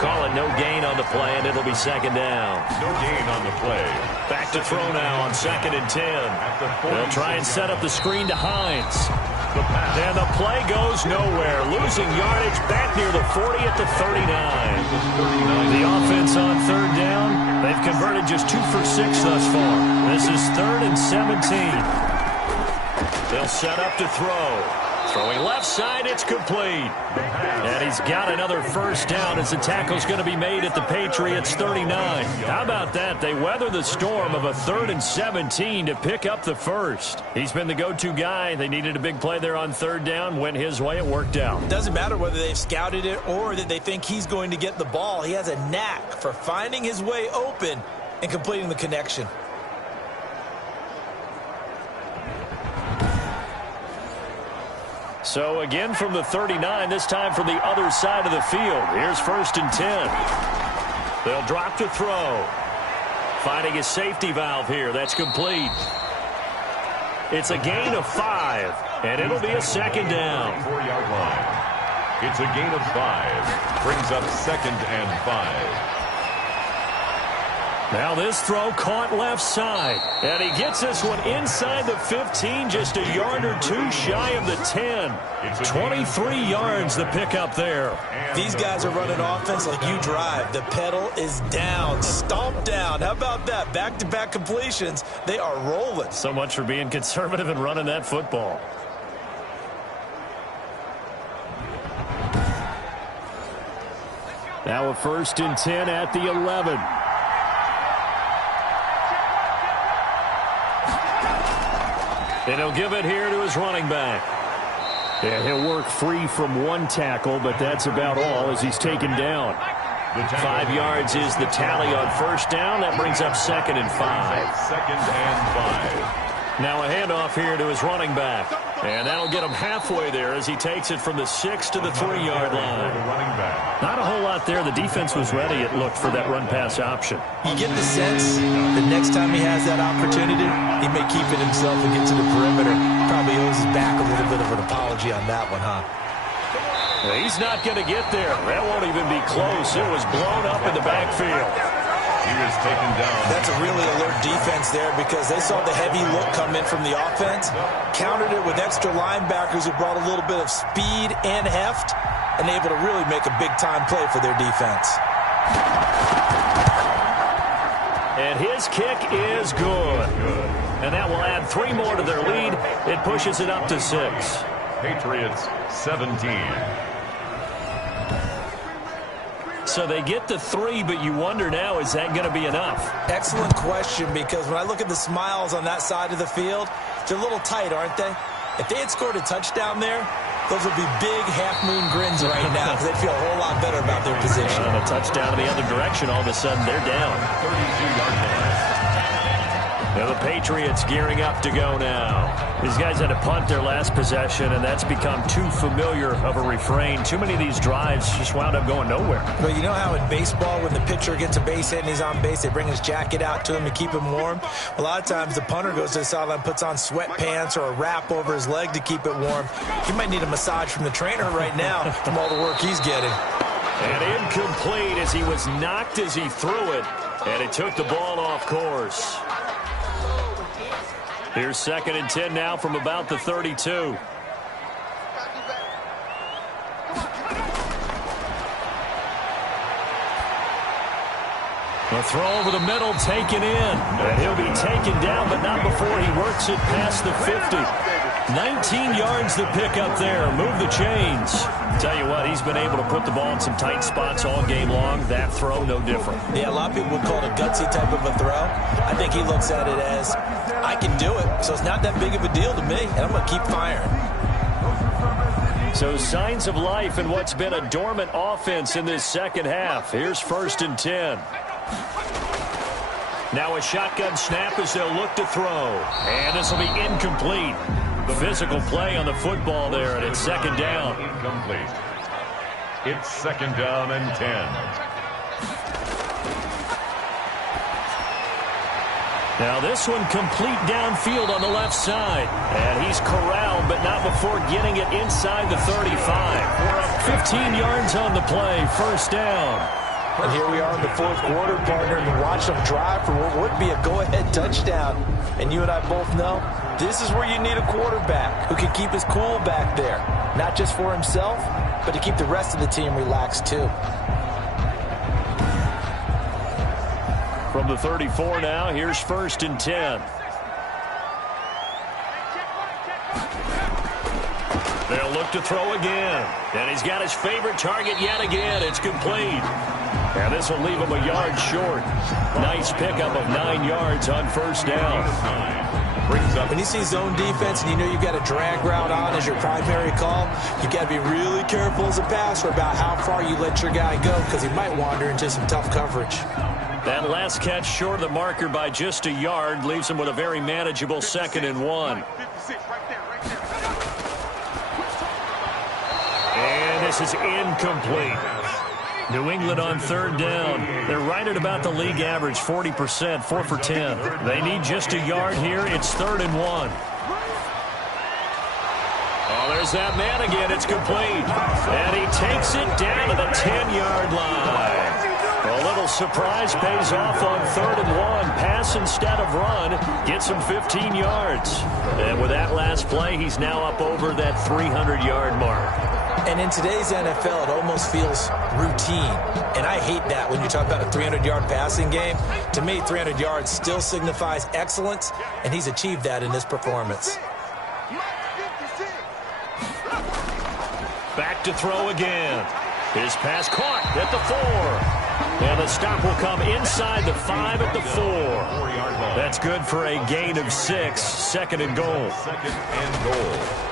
Call it no gain on the play, and it'll be second down. No gain on the play. Back to throw now on 2nd and 10. They'll try and set up the screen to Hines. And the play goes nowhere. Losing yardage back near the 40 at the 39. The offense on 3rd down. They've converted just 2 for 6 thus far. This is 3rd and 17. They'll set up to throw. Throwing left side, it's complete. And he's got another first down as the tackle's going to be made at the Patriots' 39. How about that? They weather the storm of a 3rd and 17 to pick up the first. He's been the go-to guy. They needed a big play there on 3rd down. Went his way. It worked out. It doesn't matter whether they've scouted it or that they think he's going to get the ball. He has a knack for finding his way open and completing the connection. So again from the 39, this time from the other side of the field. Here's 1st and 10. They'll drop to throw. Finding a safety valve here. That's complete. It's a gain of 5, and it'll be a second down. 4-yard line. It's a gain of 5. Brings up 2nd and 5. Now this throw caught left side. And he gets this one inside the 15, just a yard or 2 shy of the 10. 23 yards the pickup there. These guys are running offense like you drive. The pedal is down, stomped down. How about that? Back-to-back completions. They are rolling. So much for being conservative and running that football. Now a 1st and 10 at the 11. And he'll give it here to his running back. And he'll work free from 1 tackle, but that's about all as he's taken down. 5 yards is the tally on 1st down. That brings up 2nd and 5. 2nd and 5. Now a handoff here to his running back. And that'll get him halfway there as he takes it from the 6 to the 3-yard line. Not a whole lot there. The defense was ready, it looked, for that run-pass option. You get the sense that next time he has that opportunity, he may keep it himself and get to the perimeter. Probably owes his back a little bit of an apology on that one, huh? Well, he's not going to get there. That won't even be close. It was blown up in the backfield. He was taken down. That's a really alert defense there because they saw the heavy look come in from the offense, countered it with extra linebackers who brought a little bit of speed and heft, and able to really make a big-time play for their defense. And his kick is good. And that will add 3 more to their lead. It pushes it up to 6. Patriots 17. So they get the 3, but you wonder now, is that going to be enough? Excellent question, because when I look at the smiles on that side of the field, they're a little tight, aren't they? If they had scored a touchdown there, those would be big half-moon grins right now because they'd feel a whole lot better about their position. And a touchdown in the other direction, all of a sudden they're down. 32-yard line. Now the Patriots gearing up to go now. These guys had to punt their last possession, and that's become too familiar of a refrain. Too many of these drives just wound up going nowhere. But you know how in baseball, when the pitcher gets a base hit and he's on base, they bring his jacket out to him to keep him warm? A lot of times the punter goes to the sideline, puts on sweatpants or a wrap over his leg to keep it warm. He might need a massage from the trainer right now from all the work he's getting. And incomplete as he was knocked as he threw it, and it took the ball off course. Here's 2nd and 10 now from about the 32. A throw over the middle taken in. And he'll be taken down, but not before he works it past the 50. 19 yards to pick up there. Move the chains. Tell you what, he's been able to put the ball in some tight spots all game long. That throw, no different. Yeah, a lot of people would call it a gutsy type of a throw. I think he looks at it as, I can do it, so it's not that big of a deal to me, and I'm going to keep firing. So signs of life in what's been a dormant offense in this second half. Here's 1st and 10. Now a shotgun snap as they'll look to throw. And this will be incomplete. Physical play on the football there, and it's 2nd down. Incomplete. It's 2nd down and 10. Now this one complete downfield on the left side. And he's corralled, but not before getting it inside the 35. 15 yards on the play, 1st down. And here we are in the 4th quarter, partner, and watch them drive for what would be a go-ahead touchdown. And you and I both know this is where you need a quarterback who can keep his cool back there. Not just for himself, but to keep the rest of the team relaxed too. From the 34 now, here's 1st and 10. They'll look to throw again. And he's got his favorite target yet again. It's complete. And this will leave him a yard short. Nice pickup of 9 yards on 1st down. Brings up. When you see zone defense and you know you've got a drag route on as your primary call, you've got to be really careful as a passer about how far you let your guy go because he might wander into some tough coverage. That last catch short of the marker by just a yard leaves him with a very manageable 2nd and 1. And this is incomplete. New England on 3rd down. They're right at about the league average, 40%, 4 for 10. They need just a yard here. It's 3rd and 1. Oh, there's that man again. It's complete. And he takes it down to the 10-yard line. A little surprise pays off on 3rd and 1. Pass instead of run. Gets him 15 yards. And with that last play, he's now up over that 300-yard mark. And in today's NFL, it almost feels routine. And I hate that when you talk about a 300-yard passing game. To me, 300 yards still signifies excellence, and he's achieved that in this performance. Back to throw again. His pass caught at the 4. And the stop will come inside the 5 at the 4. That's good for a gain of 6. 2nd and goal. 2nd and goal.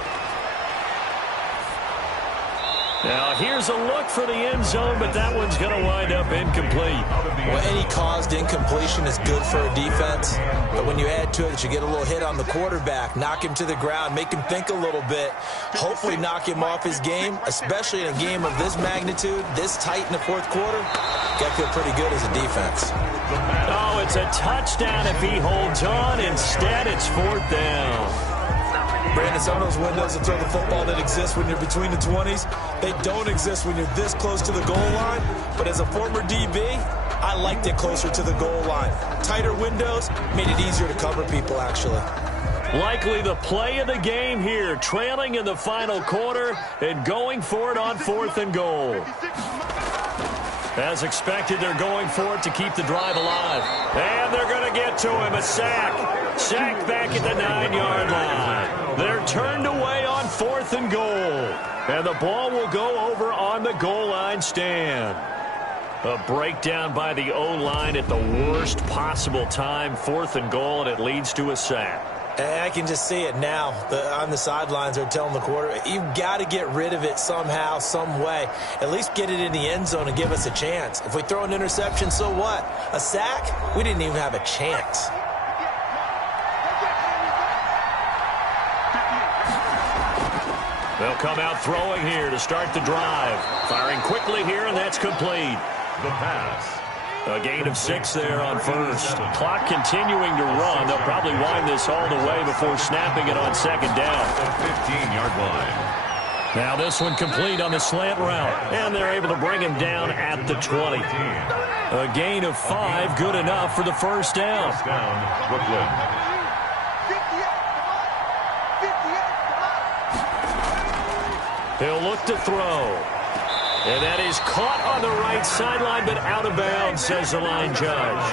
Now, here's a look for the end zone, but that one's going to wind up incomplete. Well, any caused incompletion is good for a defense, but when you add to it that you get a little hit on the quarterback, knock him to the ground, make him think a little bit, hopefully knock him off his game, especially in a game of this magnitude, this tight in the 4th quarter, got to feel pretty good as a defense. Oh, it's a touchdown if he holds on. Instead, it's 4th down. Brandon, some of those windows to throw the football that exist when you're between the 20s, they don't exist when you're this close to the goal line. But as a former DB, I liked it closer to the goal line. Tighter windows made it easier to cover people, actually. Likely the play of the game here, trailing in the final quarter and going for it on 4th and goal. As expected, they're going for it to keep the drive alive. And they're going to get to him. A sack. Sack back at the 9-yard line. They're turned away on 4th and goal. And the ball will go over on the goal line stand. A breakdown by the O-line at the worst possible time. 4th and goal, and it leads to a sack. I can just see it now. On the sidelines, they're telling the quarterback, you've got to get rid of it somehow, some way. At least get it in the end zone and give us a chance. If we throw an interception, so what? A sack? We didn't even have a chance. They'll come out throwing here to start the drive. Firing quickly here, and that's complete. The pass. A gain of 6 there on 1st. Clock continuing to run. They'll probably wind this all the way before snapping it on 2nd down. The 15-yard line. Now this one complete on the slant route. And they're able to bring him down at the 20. A gain of 5, good enough for the 1st down. First down, Brooklyn. He'll look to throw. And that is caught on the right sideline, but out of bounds, says the line judge.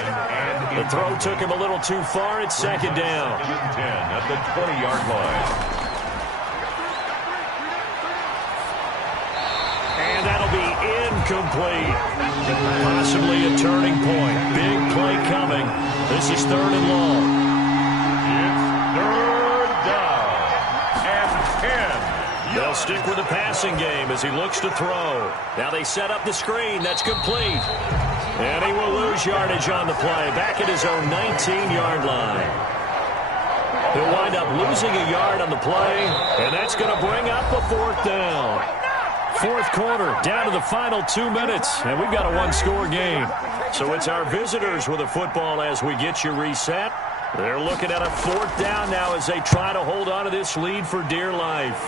The throw took him a little too far. It's 2nd down. 10 at the 20-yard line. Incomplete. Possibly a turning point. Big play coming. This is 3rd and long. It's 3rd down and 10. They'll stick with the passing game as he looks to throw. Now they set up the screen. That's complete. And he will lose yardage on the play. Back at his own 19-yard line. He'll wind up losing a yard on the play, and that's going to bring up a 4th down. 4th quarter, down to the final 2 minutes, and we've got a 1-score game. So it's our visitors with a football as we get you reset. They're looking at a 4th down now as they try to hold on to this lead for dear life.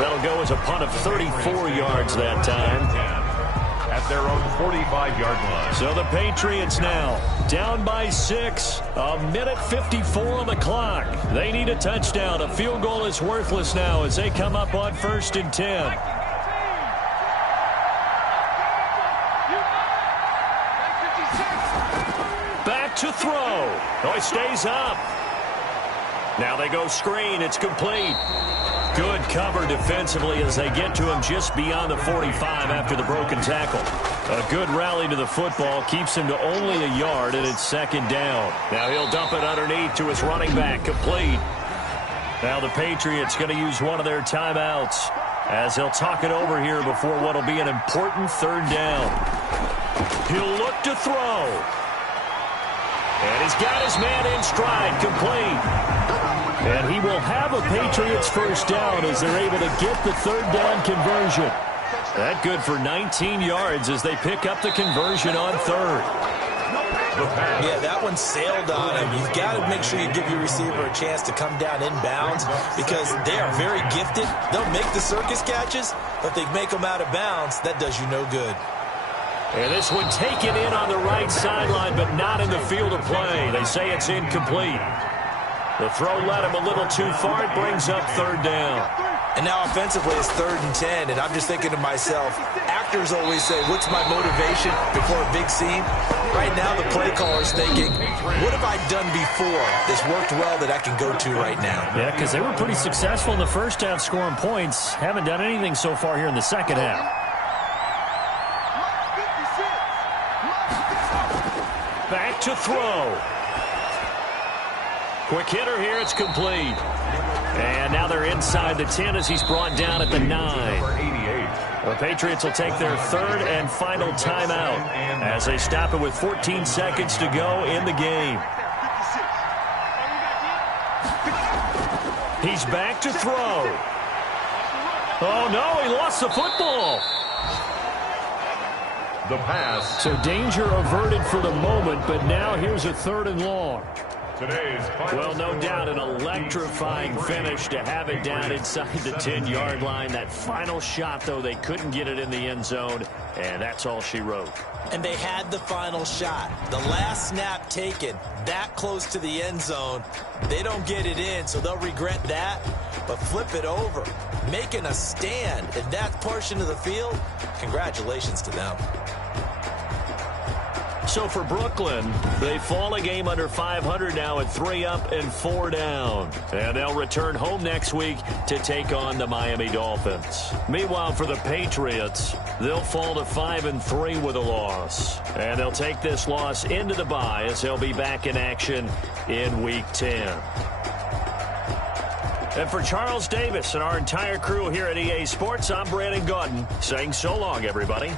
That'll go as a punt of 34 yards that time. At their own 45-yard line. So the Patriots now down by 6. A minute 54 on the clock. They need a touchdown. A field goal is worthless now as they come up on 1st and 10. Back to throw. Oh, he stays up. Now they go screen. It's complete. Good cover defensively as they get to him just beyond the 45 after the broken tackle. A good rally to the football keeps him to only a yard, and it's 2nd down. Now he'll dump it underneath to his running back, complete. Now the Patriots going to use one of their timeouts as they'll talk it over here before what will be an important 3rd down. He'll look to throw. And he's got his man in stride, complete. And he will have a Patriots 1st down as they're able to get the 3rd down conversion. That good for 19 yards as they pick up the conversion on 3rd. Yeah, that one sailed on him. You've got to make sure you give your receiver a chance to come down inbounds because they are very gifted. They'll make the circus catches, but if they make them out of bounds, that does you no good. And this one taken in on the right sideline, but not in the field of play. They say it's incomplete. The throw led him a little too far. It brings up 3rd down. And now offensively it's 3rd and 10, and I'm just thinking to myself, actors always say, what's my motivation before a big scene? Right now the play caller's thinking, what have I done before that's worked well that I can go to right now? Yeah, because they were pretty successful in the first half scoring points. Haven't done anything so far here in the second half. Back to throw. Quick hitter here, it's complete. And now they're inside the 10 as he's brought down at the 9. The Patriots will take their 3rd and final timeout as they stop it with 14 seconds to go in the game. He's back to throw. Oh, no, he lost the football. The pass. So danger averted for the moment, but now here's a 3rd and long. Well, no doubt an electrifying finish to have it down inside the 10-yard line. That final shot, though, they couldn't get it in the end zone, and that's all she wrote. And they had the final shot. The last snap taken that close to the end zone. They don't get it in, so they'll regret that. But flip it over, making a stand in that portion of the field, congratulations to them. So for Brooklyn, they fall a game under 500 now at 3 up and 4 down. And they'll return home next week to take on the Miami Dolphins. Meanwhile, for the Patriots, they'll fall to 5-3 with a loss. And they'll take this loss into the bye as they'll be back in action in Week 10. And for Charles Davis and our entire crew here at EA Sports, I'm Brandon Gaudin saying so long, everybody.